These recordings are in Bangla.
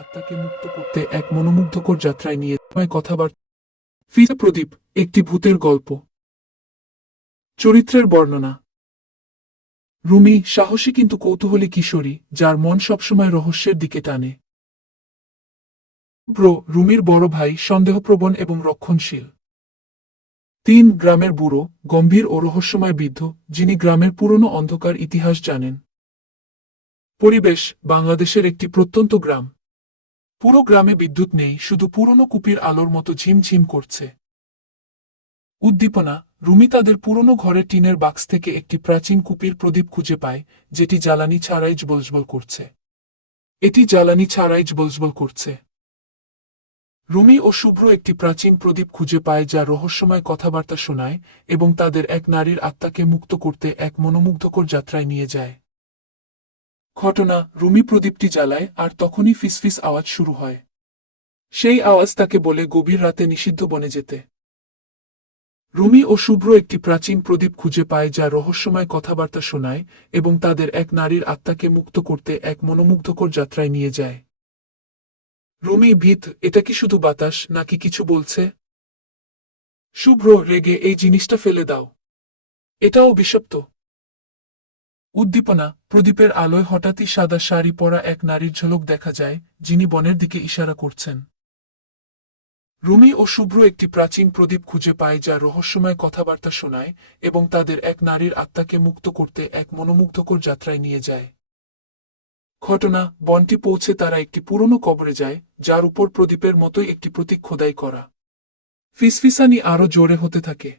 আত্মাকে মুক্ত করতে এক মনোমুগ্ধকর যাত্রায় নিয়ে কথাবার্তা। ফিজা প্রদীপ, একটি ভূতের গল্প। চরিত্রের বর্ণনা। রুমি সাহসী কিন্তু কৌতূহলী কিশোরী, যার মন সবসময় রহস্যের দিকে টানে। রুমির বড় ভাই, সন্দেহপ্রবণ এবং রক্ষণশীল। 3 গ্রামের বুড়ো, গম্ভীর ও রহস্যময় বৃদ্ধ, যিনি গ্রামের পুরনো অন্ধকার ইতিহাস জানেন। পরিবেশ, বাংলাদেশের একটি প্রত্যন্ত গ্রাম। পুরো গ্রামে বিদ্যুৎ নেই, শুধু পুরনো কুপির আলোর মতো ঝিমঝিম করছে। উদ্দীপনা। রুমি তাদের পুরনো ঘরের টিনের বাক্স থেকে একটি প্রাচীন কুপির প্রদীপ খুঁজে পায়, যেটি জ্বালানি ছাড়াই জ্বলজ্বল করছে। রুমি ও শুভ্র একটি প্রাচীন প্রদীপ খুঁজে পায় যা রহস্যময় কথাবার্তা শোনায় এবং তাদের এক নারীর আত্মাকে মুক্ত করতে এক মনোমুগ্ধকর যাত্রায় নিয়ে যায়। ঘটনা। রুমি প্রদীপটি জ্বালায় আর তখনই ফিসফিস আওয়াজ শুরু হয়। সেই আওয়াজ তাকে বলে গভীর রাতে নিষিদ্ধ বনে যেতে। রুমি ও শুভ্র একটি প্রাচীন প্রদীপ খুঁজে পায় যা রহস্যময় কথাবার্তা শোনায় এবং তাদের এক নারীর আত্মাকে মুক্ত করতে এক মনোমুগ্ধকর যাত্রায় নিয়ে যায়। রুমি ভীত, এটা কি শুধু বাতাস নাকি কিছু বলছে? শুভ্র রেগে, এই জিনিসটা ফেলে দাও, এটাও অভিশপ্ত। উদ্দীপনা। প্রদীপের আলোয় হঠাৎই সাদা শাড়ি পরা এক নারীর ঝলক দেখা যায়, যিনি বনের দিকে ইশারা করছেন। রুমি ও শুভ্র একটি প্রাচীন প্রদীপ খুঁজে পায় যা রহস্যময় কথাবার্তা শোনায় এবং তাদের এক নারীর আত্মাকে মুক্ত করতে এক মনোমুগ্ধকর যাত্রায় নিয়ে যায়। ঘটনা। বনটি পৌঁছে তারা একটি পুরনো কবরে যায়, যার উপর প্রদীপের মতোই একটি প্রতীক খোদাই করা। ফিসফিসানি আরো জোরে হতে থাকে।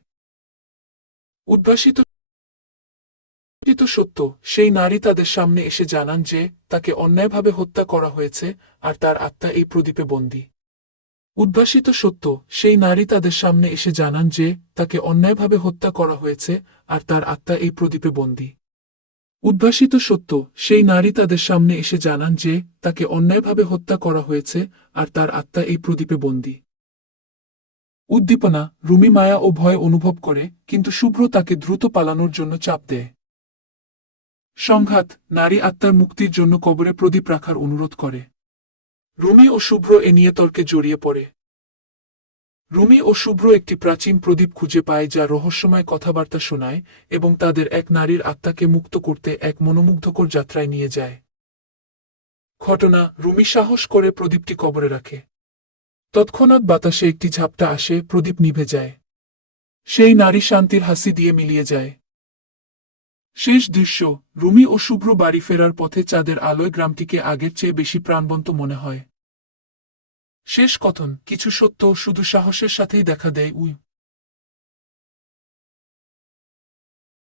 উদ্ভাসিত সত্য, সেই নারী তাদের সামনে এসে জানান যে তাকে অন্যায়ভাবে হত্যা করা হয়েছে আর তার আত্মা এই প্রদীপে বন্দী। উদ্ভাসিত সত্য, সেই নারী তাদের সামনে এসে জানান যে তাকে অন্যায়ভাবে হত্যা করা হয়েছে আর তার আত্মা এই প্রদীপে বন্দী। উদ্ভাসিত সত্য, সেই নারী তাদের সামনে এসে জানান যে তাকে অন্যায়ভাবে হত্যা করা হয়েছে আর তার আত্মা এই প্রদীপে বন্দী। উদ্দীপনা। রুমি মায়া ও ভয় অনুভব করে, কিন্তু শুভ্র তাকে দ্রুত পালানোর জন্য চাপ দেয়। সংঘাত। নারী আত্মার মুক্তির জন্য কবরে প্রদীপ রাখার অনুরোধ করে। রুমি ও শুভ্র এ নিয়ে তর্কে জড়িয়ে পড়ে। রুমি ও শুভ্র একটি প্রাচীন প্রদীপ খুঁজে পায় যা রহস্যময় কথাবার্তা শোনায় এবং তাদের এক নারীর আত্মাকে মুক্ত করতে এক মনোমুগ্ধকর যাত্রায় নিয়ে যায়। ঘটনা। রুমি সাহস করে প্রদীপটি কবরে রাখে। তৎক্ষণাৎ বাতাসে একটি ঝাপটা আসে, প্রদীপ নিভে যায়। সেই নারী শান্তির হাসি দিয়ে মিলিয়ে যায়। শেষ দৃশ্য। রুমি ও শুভ্র বাড়ি ফেরার পথে চাঁদের আলোয় গ্রামটিকে আগের চেয়ে বেশি প্রাণবন্ত মনে হয়। শেষ কথন। কিছু সত্য শুধু সাহসের সাথেই দেখা দেয়।